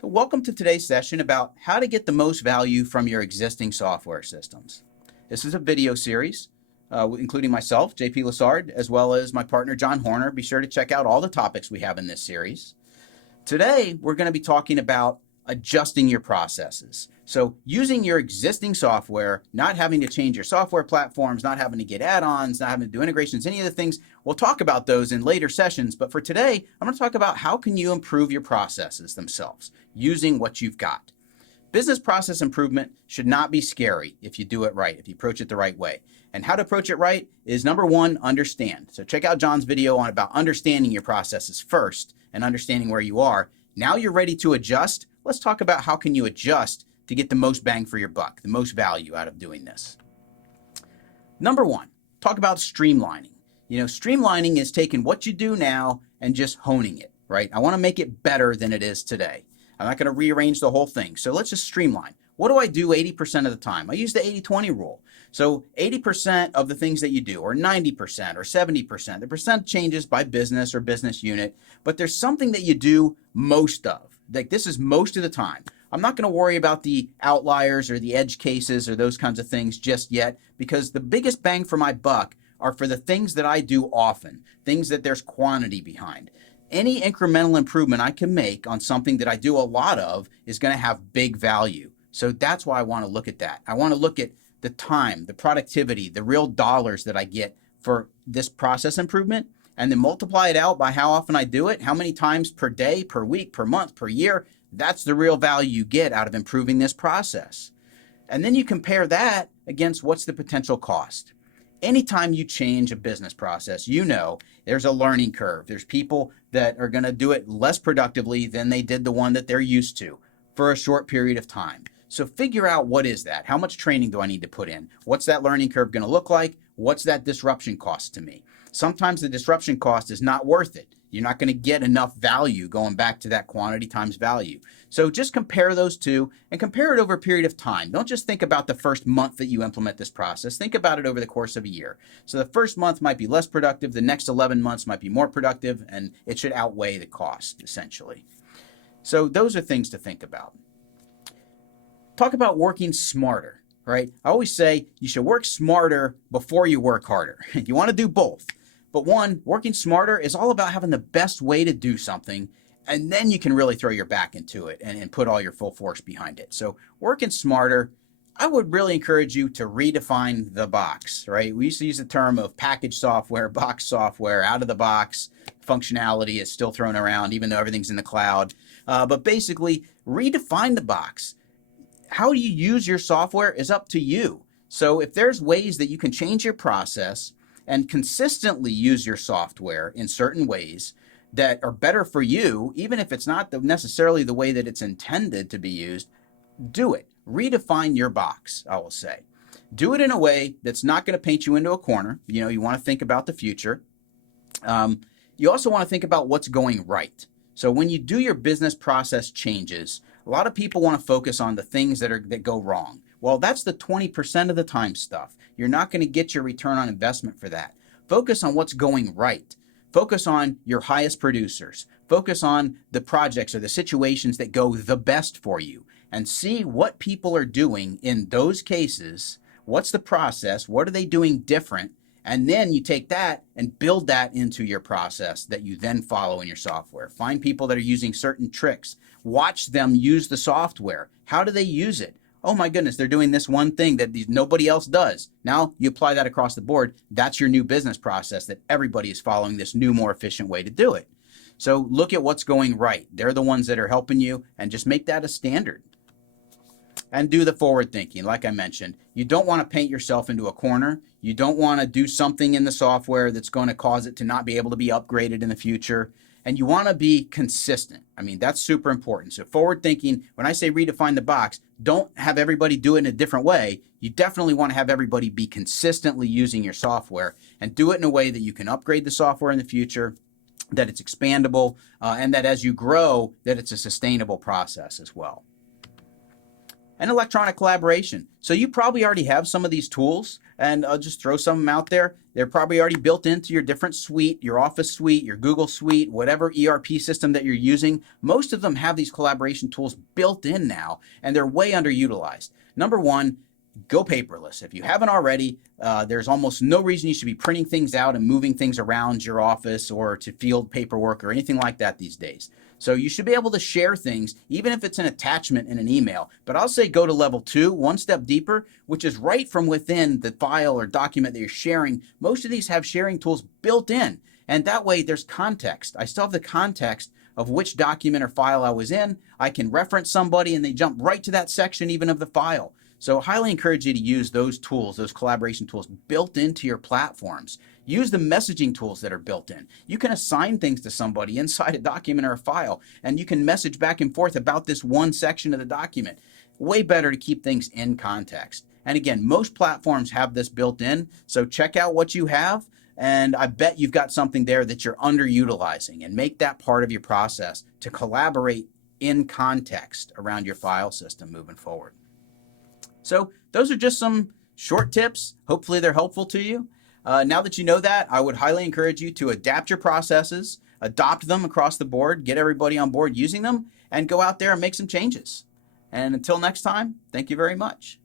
So welcome to today's session about how to get the most value from your existing software systems. This is a video series, including myself, JP Lassard, as well as my partner, John Horner. Be sure to check out all the topics we have in this series. Today, we're going to be talking about adjusting your processes. So using your existing software, not having to change your software platforms, not having to get add-ons, not having to do integrations, any of the things. We'll talk about those in later sessions, but for today, I'm going to talk about how can you improve your processes themselves using what you've got. Business process improvement should not be scary if you do it right, if you approach it the right way. And how to approach it right is number one, understand. So check out John's video on about understanding your processes first and understanding where you are. Now you're ready to adjust. Let's talk about how can you adjust to get the most bang for your buck, the most value out of doing this. Number one, talk about streamlining. Streamlining is taking what you do now and just honing it, right? I want to make it better than it is today. I'm not going to rearrange the whole thing. So let's just streamline. What do I do 80% of the time? I use the 80-20 rule. So 80% of the things that you do, or 90% or 70%, the percent changes by business or business unit, but there's something that you do most of. Like this is most of the time. I'm not going to worry about the outliers or the edge cases or those kinds of things just yet, because the biggest bang for my buck are for the things that I do often, things that there's quantity behind. Any incremental improvement I can make on something that I do a lot of is going to have big value. So that's why I want to look at that. I want to look at the time, the productivity, the real dollars that I get for this process improvement, and then multiply it out by how often I do it, how many times per day, per week, per month, per year. That's the real value you get out of improving this process. And then you compare that against what's the potential cost. Anytime you change a business process, there's a learning curve. There's people that are going to do it less productively than they did the one that they're used to for a short period of time. So figure out what is that? How much training do I need to put in? What's that learning curve going to look like? What's that disruption cost to me? Sometimes the disruption cost is not worth it. You're not going to get enough value going back to that quantity times value. So just compare those two and compare it over a period of time. Don't just think about the first month that you implement this process. Think about it over the course of a year. So the first month might be less productive. The next 11 months might be more productive, and it should outweigh the cost, essentially. So those are things to think about. Talk about working smarter, right? I always say you should work smarter before you work harder. You want to do both. But one, working smarter is all about having the best way to do something, and then you can really throw your back into it and put all your full force behind it. So working smarter, I would really encourage you to redefine the box, right? We used to use the term of package software, box software, out of the box. Functionality is still thrown around, even though everything's in the cloud. But basically, redefine the box. How you use your software is up to you. So if there's ways that you can change your process and consistently use your software in certain ways that are better for you, even if it's not necessarily the way that it's intended to be used, do it. Redefine your box, I will say. Do it in a way that's not going to paint you into a corner. You want to think about the future. You also want to think about what's going right. So when you do your business process changes, a lot of people want to focus on the things that go wrong. Well, that's the 20% of the time stuff. You're not going to get your return on investment for that. Focus on what's going right. Focus on your highest producers. Focus on the projects or the situations that go the best for you, and see what people are doing in those cases. What's the process? What are they doing different? And then you take that and build that into your process that you then follow in your software. Find people that are using certain tricks. Watch them use the software. How do they use it? Oh my goodness, they're doing this one thing that nobody else does. Now you apply that across the board. That's your new business process that everybody is following, this new, more efficient way to do it. So look at what's going right. They're the ones that are helping you, and just make that a standard. And do the forward thinking. Like I mentioned, you don't want to paint yourself into a corner. You don't want to do something in the software that's going to cause it to not be able to be upgraded in the future. And you want to be consistent. I mean, that's super important. So forward thinking, when I say redefine the box, don't have everybody do it in a different way. You definitely want to have everybody be consistently using your software, and do it in a way that you can upgrade the software in the future, that it's expandable, and that as you grow, that it's a sustainable process as well. And electronic collaboration. So you probably already have some of these tools, and I'll just throw some of them out there. They're probably already built into your different suite, your Office suite, your Google suite, whatever ERP system that you're using. Most of them have these collaboration tools built in now, and they're way underutilized. Number one, go paperless. If you haven't already, there's almost no reason you should be printing things out and moving things around your office or to field paperwork or anything like that these days. So you should be able to share things, even if it's an attachment in an email. But I'll say go to level 2, one step deeper, which is right from within the file or document that you're sharing. Most of these have sharing tools built in, and that way there's context. I still have the context of which document or file I was in. I can reference somebody and they jump right to that section even of the file. So I highly encourage you to use those tools, those collaboration tools built into your platforms. Use the messaging tools that are built in. You can assign things to somebody inside a document or a file, and you can message back and forth about this one section of the document. Way better to keep things in context. And again, most platforms have this built in, so check out what you have, and I bet you've got something there that you're underutilizing, and make that part of your process to collaborate in context around your file system moving forward. So those are just some short tips. Hopefully they're helpful to you. Now that you know that, I would highly encourage you to adapt your processes, adopt them across the board, get everybody on board using them, and go out there and make some changes. And until next time, thank you very much.